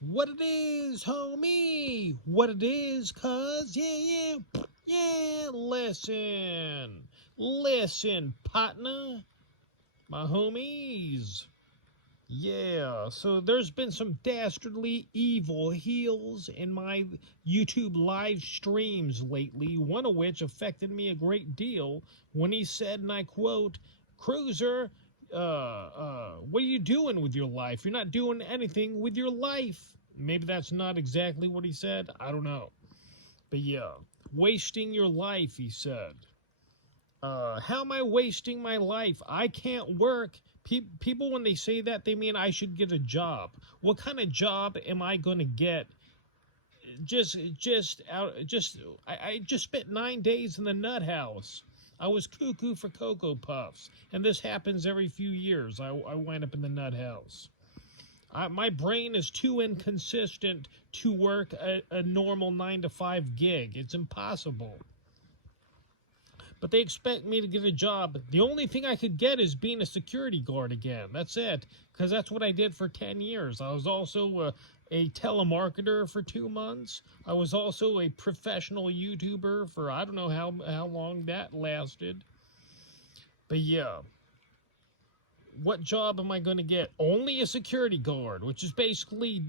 What it is, homie? What it is, cuz? Yeah. Listen, partner, my homies. Yeah, so there's been some dastardly evil heels in my YouTube live streams lately, one of which affected me a great deal when he said, and I quote, Cruiser, what are you doing with your life? You're not doing anything with your life. Maybe that's not exactly what he said. I don't know. But yeah, wasting your life, he said. How am I wasting my life? I can't work. People, when they say that, they mean I should get a job. What kind of job am I going to get? I just spent 9 days in the nut house. I was cuckoo for Cocoa Puffs, and this happens every few years. I wind up in the nut house. My brain is too inconsistent to work a normal 9 to 5 gig. It's impossible. But they expect me to get a job. The only thing I could get is being a security guard again. That's it. Because that's what I did for 10 years. I was also a telemarketer for 2 months. I was also a professional YouTuber for I don't know how long that lasted. But yeah. What job am I going to get? Only a security guard, which is basically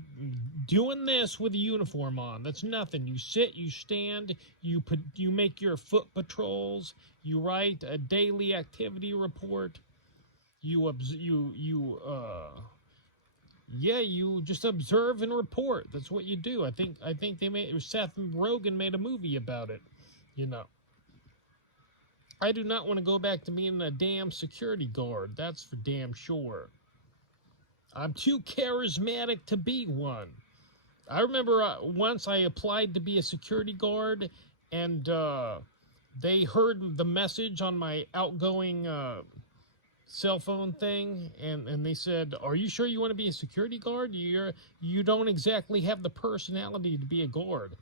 doing this with a uniform on. That's nothing. You sit, you stand, you make your foot patrols, you write a daily activity report, you just observe and report. That's what you do. I think Seth Rogen made a movie about it, you know. I do not want to go back to being a damn security guard. That's for damn sure. I'm too charismatic to be one. I remember once I applied to be a security guard, and they heard the message on my outgoing cell phone thing, and they said, "Are you sure you want to be a security guard? You don't exactly have the personality to be a guard."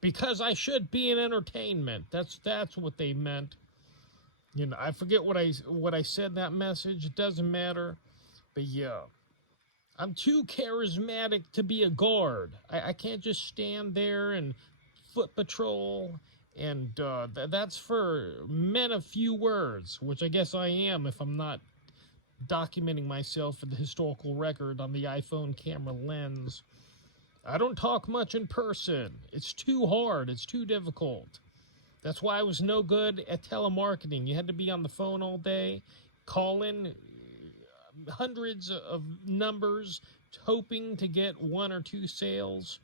Because I should be in entertainment. That's what they meant. You know, I forget what I said that message. It doesn't matter. But yeah. I'm too charismatic to be a guard. I can't just stand there and foot patrol. And that's for men of few words, which I guess I am if I'm not documenting myself for the historical record on the iPhone camera lens. I don't talk much in person. It's too hard. It's too difficult. That's why I was no good at telemarketing. You had to be on the phone all day, calling hundreds of numbers, hoping to get 1 or 2 sales.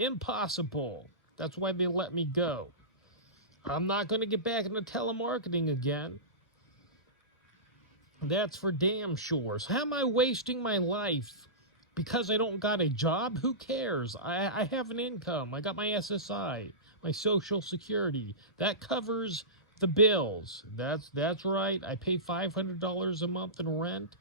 Impossible. That's why they let me go. I'm not going to get back into telemarketing again. That's for damn sure. So how am I wasting my life? Because I don't got a job? Who cares? I have an income. I got my SSI. My Social Security. That covers the bills. That's right. I pay $500 a month in rent.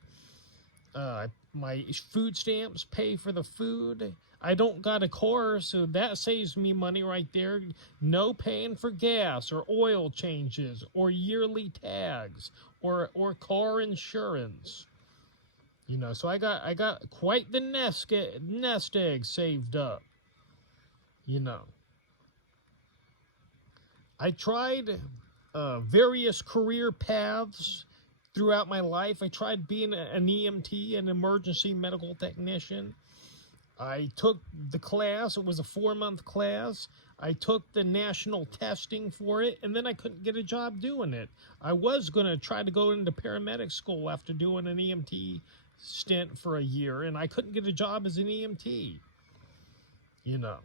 My food stamps pay for the food. I don't got a car, so that saves me money right there. No paying for gas or oil changes or yearly tags or car insurance. You know, so I got quite the nest egg saved up. You know. I tried various career paths throughout my life. I tried being an EMT, an emergency medical technician. I took the class. It was a 4-month class. I took the national testing for it, and then I couldn't get a job doing it. I was going to try to go into paramedic school after doing an EMT stint for a year, and I couldn't get a job as an EMT. You know.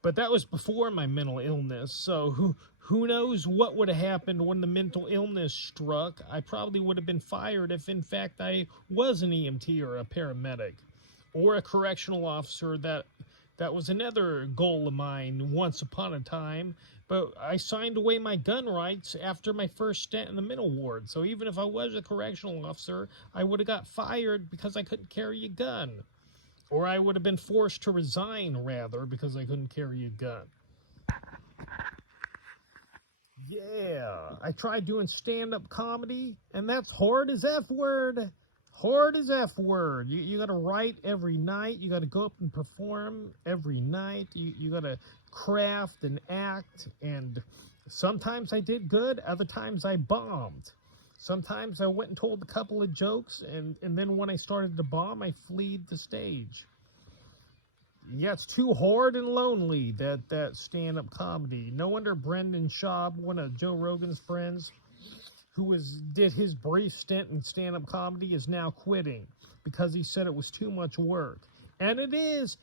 But that was before my mental illness, so who knows what would have happened when the mental illness struck. I probably would have been fired if, in fact, I was an EMT or a paramedic or a correctional officer. That was another goal of mine once upon a time, but I signed away my gun rights after my first stint in the mental ward. So even if I was a correctional officer, I would have got fired because I couldn't carry a gun. Or I would have been forced to resign, rather, because I couldn't carry a gun. Yeah, I tried doing stand-up comedy, and that's hard as F word. Hard as F word. You got to write every night. You got to go up and perform every night. You got to craft and act. And sometimes I did good. Other times I bombed. Sometimes I went and told a couple of jokes. And then when I started to bomb, I fled the stage. Yeah, it's too hard and lonely, that stand-up comedy. No wonder Brendan Schaub, one of Joe Rogan's friends, who did his brief stint in stand-up comedy, is now quitting because he said it was too much work. And it is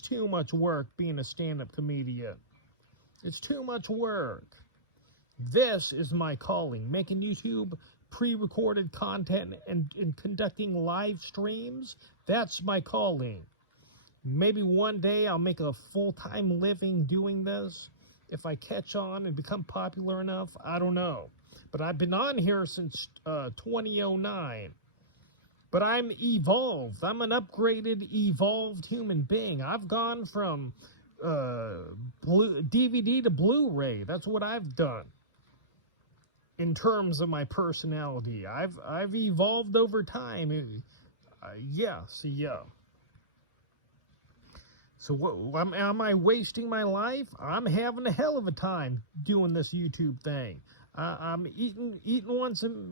too much work being a stand-up comedian. It's too much work. This is my calling, making YouTube pre-recorded content and conducting live streams. That's my calling. Maybe one day I'll make a full-time living doing this. If I catch on and become popular enough, I don't know. But I've been on here since 2009. But I'm evolved. I'm an upgraded, evolved human being. I've gone from DVD to Blu-ray. That's what I've done in terms of my personality. I've evolved over time. Yeah. So what, am I wasting my life? I'm having a hell of a time doing this YouTube thing. I'm eating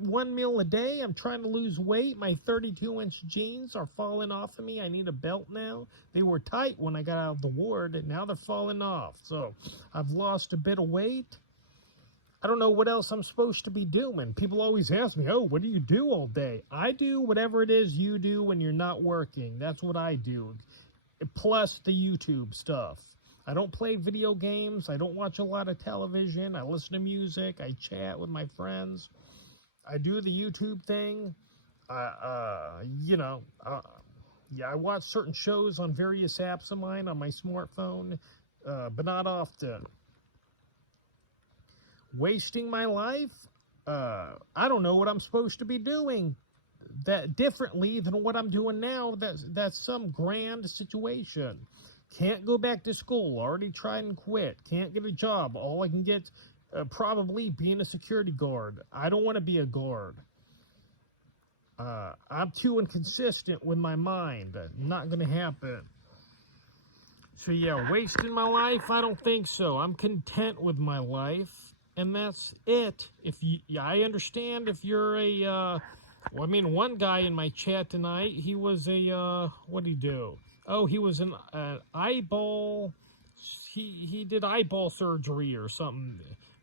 one meal a day. I'm trying to lose weight. My 32-inch jeans are falling off of me. I need a belt now. They were tight when I got out of the ward, and now they're falling off. So I've lost a bit of weight. I don't know what else I'm supposed to be doing. People always ask me, oh, what do you do all day? I do whatever it is you do when you're not working. That's what I do. Plus the YouTube stuff. I don't play video games. I don't watch a lot of television. I listen to music. I chat with my friends. I do the YouTube thing. I watch certain shows on various apps of mine on my smartphone, but not often. Wasting my life? I don't know what I'm supposed to be doing that differently than what I'm doing now. That's some grand situation. Can't go back to school. Already tried and quit. Can't get a job. All I can get probably being a security guard. I don't want to be a guard. I'm too inconsistent with my mind. Not going to happen. So yeah, wasting my life? I don't think so. I'm content with my life, and that's it. I understand if you're a one guy in my chat tonight, he was a, what did he do? Oh, he was an eyeball, he did eyeball surgery or something.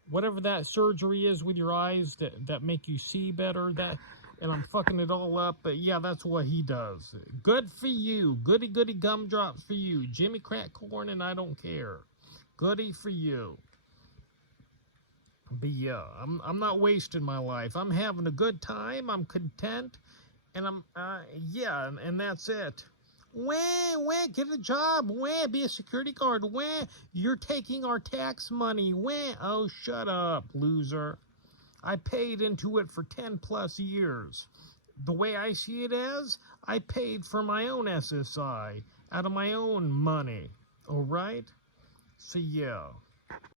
Whatever that surgery is with your eyes that make you see better, and I'm fucking it all up, but yeah, that's what he does. Good for you. Goody gumdrops for you. Jimmy Crack Corn and I don't care. Goody for you. But yeah, I'm not wasting my life. I'm having a good time. I'm content, and and that's it. Where, get a job. Where, be a security guard. Where, you're taking our tax money. Where, oh, shut up, loser. I paid into it for 10 plus years. The way I see it as, I paid for my own SSI out of my own money. All right? So yeah.